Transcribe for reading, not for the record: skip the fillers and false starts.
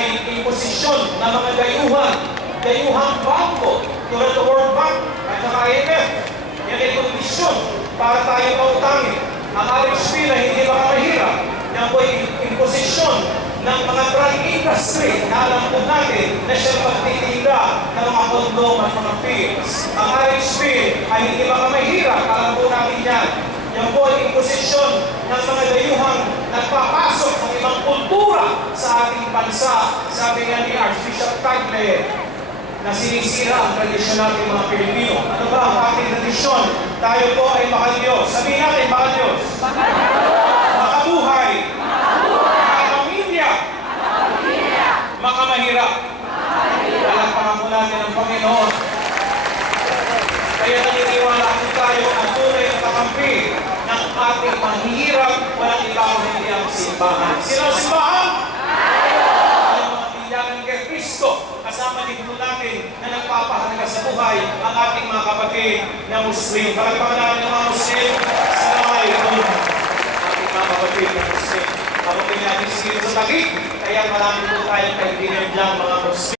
ay imposisyon ng mga dayuhang bangko tulad ng World Bank at saka IMF. Yan ay kondisyon para tayo pautangin. Ang average fee na hindi makamahirap, yan po ay imposisyon ng mga drug industry na alam po natin na siya pagtitinda ng mga kondom at mga pills. Ang average fee ay hindi makamahirap, alam po natin yan. Yan po ay imposisyon ng mga dayuhang nagpapasok ng ibang kultura sa ating bansa. Sabi nga ni Archbishop Tagle, na sinisira ang tradisyon natin mga Pilipino. Ano ba ang ating tradisyon? Tayo po ay mahal Diyos. Sabihin natin, mahal Diyos. Makabuhay. Makamamilya. Makamahirap. Palakpakan po natin ang Panginoon. Kaya naniniwala po tayo ang tunay na kakampi ng ating mahihirap, walang iba kung hindi ang simbahan. Sino ang simbahan? Ang mga biyagan kay Kristo. Kasama din po natin na nagpapahalaga sa buhay ang ating mga kapatid na Muslim. Palagpakan natin ang mga Muslim. Assalamualaikum. Ating mga kapatid na Muslim. Kapatid natin sa takip. Kaya marami po tayong kaibigan dyan mga